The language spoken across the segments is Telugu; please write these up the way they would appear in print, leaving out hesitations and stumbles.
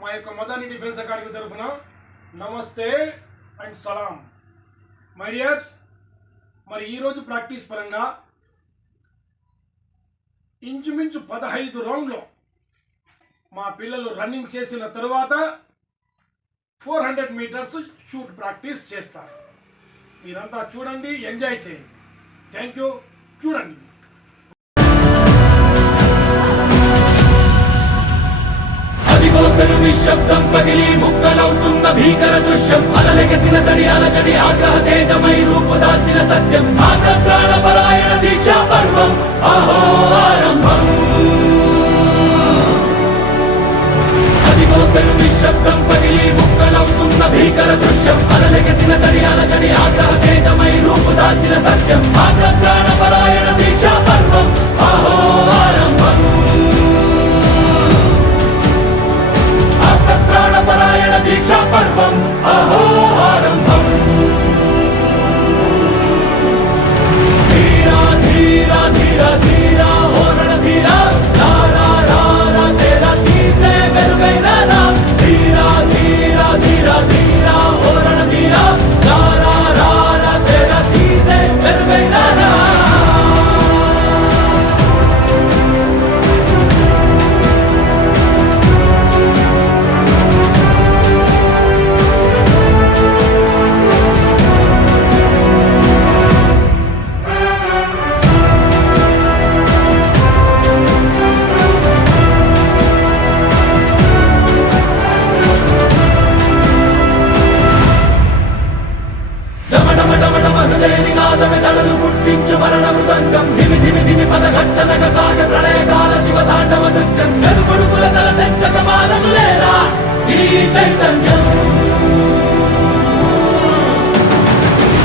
మా యొక్క మదనీ డిఫెన్స్ అకాడమీ తరఫున నమస్తే అండ్ సలాం. మై డియర్స్, మరి ఈరోజు ప్రాక్టీస్ పరంగా ఇంచుమించు 15 రౌండ్లో మా పిల్లలు రన్నింగ్ చేసిన తరువాత 400 మీటర్స్ షూట్ ప్రాక్టీస్ చేస్తారు. మీరంతా చూడండి, ఎంజాయ్ చేయండి. Thank you. చూడండి. నిశ్శబ్దం పగిలి ముక్కలవుతున్న భీకర దృశ్యం, అలలెగసిన తడి అలజడి ఆగ్రహ తేజమై రూపుదాల్చిన సత్యం, ప్రాణపరాయణ దీక్షా పర్వం అహో ఆరంభం. అదిగో పెను నిశ్శబ్దం పగిలి ముక్కలవుతున్న భీకర దృశ్యం, అలలెగసిన తడి అలజడి ఆగ్రహ తేజమై రూపుదాల్చిన సత్యం, ప్రాణపరాయణ దీక్షా పర్వం అహో ఆరంభం. ప్రాణపరాయణ దీక్షా పర్వం అహో ఆరంభం. ధీరా ధీరా ధీరా ధీరా ఓ రణధీరా, రారా రారా తేరా తీసే వెలుగైనా రా. ధీరా ధీరా ధీరా ధీరా ఓ రణధీరా, రారా రారా తేరా తీసే వెలుగైనా రా. పుట్టించు మరణ మృదంగం, ధిమి ధిమి ధిమి పదఘట్టనగ సాగ ప్రళయకాల శివతాండవ నృత్యం, చెరుకొడుకుల తల తెంచక మానదులేరా ఈ చైతన్యం.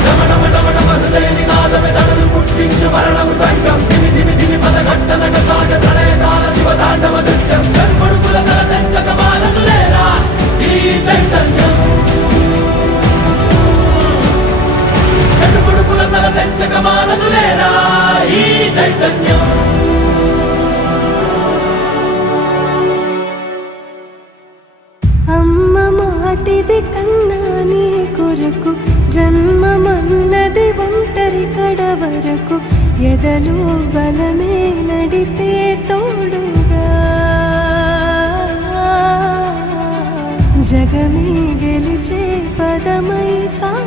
డమడమడమడ హృదయ నినాదమే దడలు పుట్టించు మరణ మృదంగం, ధిమి ధిమి ధిమి పదఘట్టనగ సాగ ప్రళయకాల శివతాండవ నృత్యం, చెరుకొడుకుల తల తెంచక మానదులేరా ఈ చైతన్యం. చెడుపుడుకుల తల తెంచక మానదులేరా ఈ చైతన్యం. అమ్మ మాటిది కన్నా నీ కొరకు, జన్మమన్నది ఒంటరి కడ వరకు, ఎదలో బలమే నడిపే తోడుగా, జగమే గెలిచే పదమై సాగ.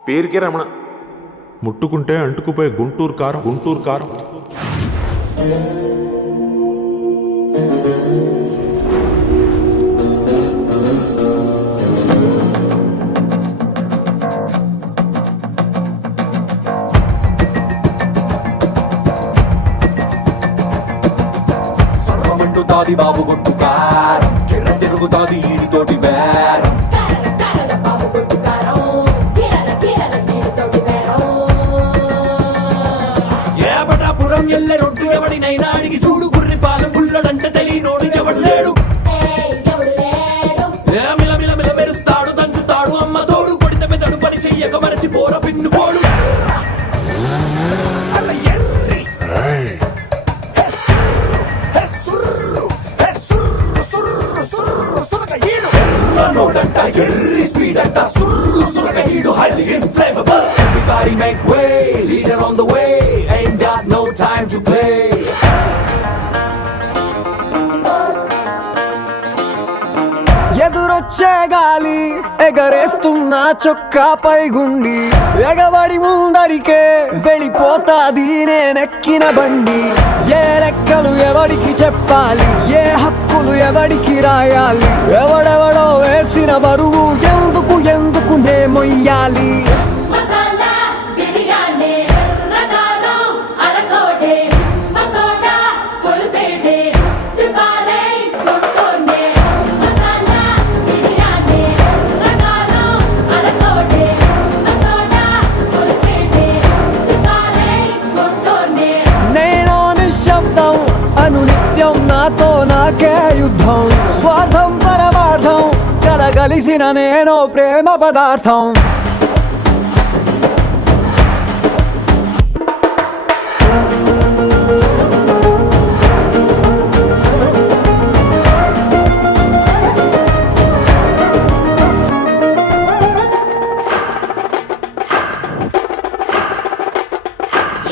పేరుకే రమణ, ముట్టుకుంటే అంటుకుపోయే గుంటూరు కారం. గుంటూరు కారం. సర్వమంటుతాది బాబు కొట్టు కారం, కిర్ర తిరుగుతాది ఈడితోటి బేరం. ఎల్లె రొడ్డు ఎవడినైనా అడిగి చూడు, గుర్రి పాలెం బుల్లడంటే తెలియనోడు ఎవడు లేడు. మిలమిల మెరుస్తాడు, దంచుతాడు అమ్మ తోడు, కొడితే మెదడు పని చెయ్యక మరచి పోర పిన్ను పోడు. ఎర్రనోడంట ఎర్రి స్పీడ్ అంట, సుర్రు సురక హీడు highly inflammable. Everybody make way, leader on the way, ain't got no time to play. ఎదురొచ్చే గాలి ఎగరేస్తున్న చొక్కాపై గుండి, ఎగబడి ముందరికే వెళ్ళిపోతాది నేనెక్కిన బండి. ఏ లెక్కలు ఎవడికి చెప్పాలి, ఏ హక్కులు ఎవడికి రాయాలి, ఎవడెవడో వేసిన బరువు కలిసిన నేను ప్రేమ పదార్థం.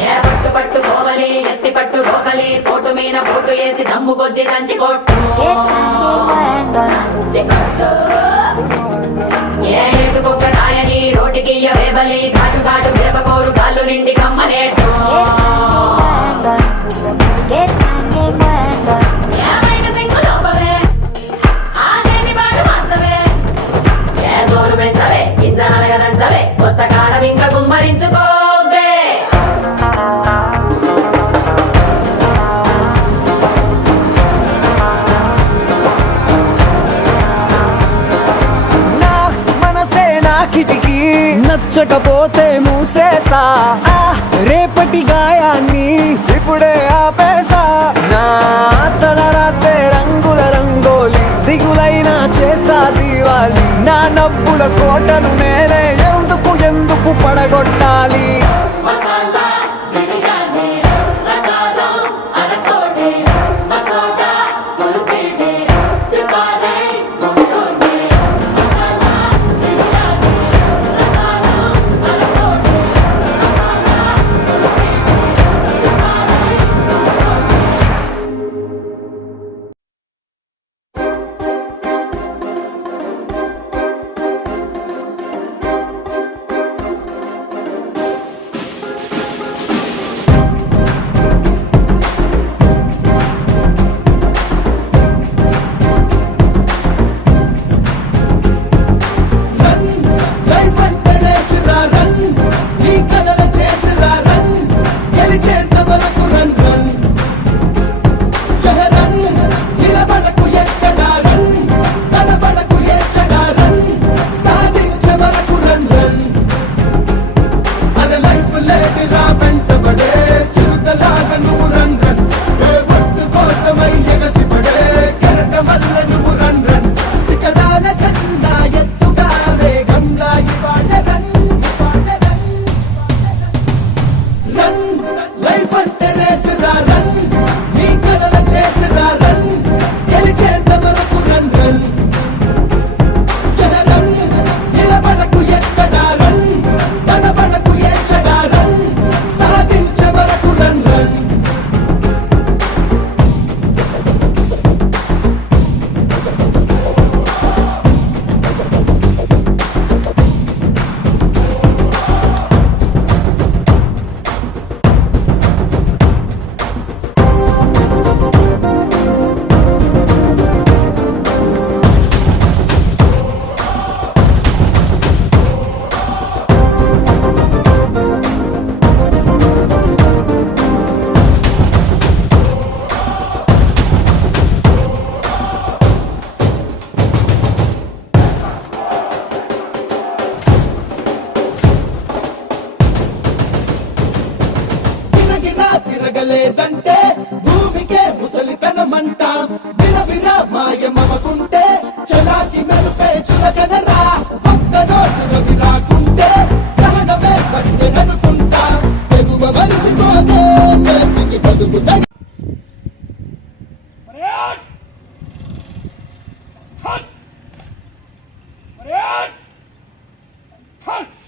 ఏ పట్టు పట్టు కోవలి ఎత్తి పట్టు రోకలి పోటు మీన పోటు వేసి దమ్ము కొద్ది దంచి కొట్టు దంచి కొట్టు. ఏ ఎటుకొక్క రాయని రోటికి వేబలి ఘాటు ఘాటు మిరపకోరు కాళ్ళు నిండి కమ్మనేట్టు. ఏ బయట సింగు లోపవే ఆ చేతి పాటు మార్చవే. ఏ జోరు పెంచవే గింజ నలగదంచవే కొత్త కాలం ఇంకా గుమ్మరించుకోవే. నా మనసే నా కిటికీ నచ్చకపోతే మూసేస్తా. ఆ రేపటి గాయాన్ని ఇప్పుడే ఆపేస్తా. నా తలరాతే రంగుల రంగోలి దిగులైనా చేస్తా దీవాలి. నా నవ్వుల కోటను నేనే ఎందుకు ఎందుకు పడగొట్టాలి. లైఫ్ అంటే రేసురా రన్ నీ కలల చేసిరా రన్ గెలిచేంత వరకు రన్ రన్ రన్ నిలబడకు ఎక్కడా రన్ తలబడకు ఎచ్చడా రన్ సాధించే వరకు రన్ రన్. అర లైఫ్ లేదురా వెంటబడే చిరుతలాగా నువ్వు రన్ రన్. ఏ ఒట్టు కోసమై ఎగసిపడే కెరట వల్ల నువ్వు రన్ రన్. శిఖరాల కన్నా ఎత్తుగా వేగంగా ఇవాళ రన్ రన్. లైఫ్ అంటే రేసురా రన్ నీ కలల చేసిరా రన్ గెలిచేంత వరకు రన్ రన్ రన్ నిలబడకు ఎక్కడా రన్ తడబడకు ఎచ్చడా రన్ సాధించే వరకు రన్ రన్. తిరగినా తిరగలేదంటే భూమికే ముసలితనమంట. విరవిర మాయమవకుంటే చలాకి మెరుపే చులకనరా. ఒక్క రోజు రవి రాకుంటే గ్రహణమే పట్టెననుకుంటా. తెగువ మరిచిపోతే తేపికి బతుకు తగి Halt!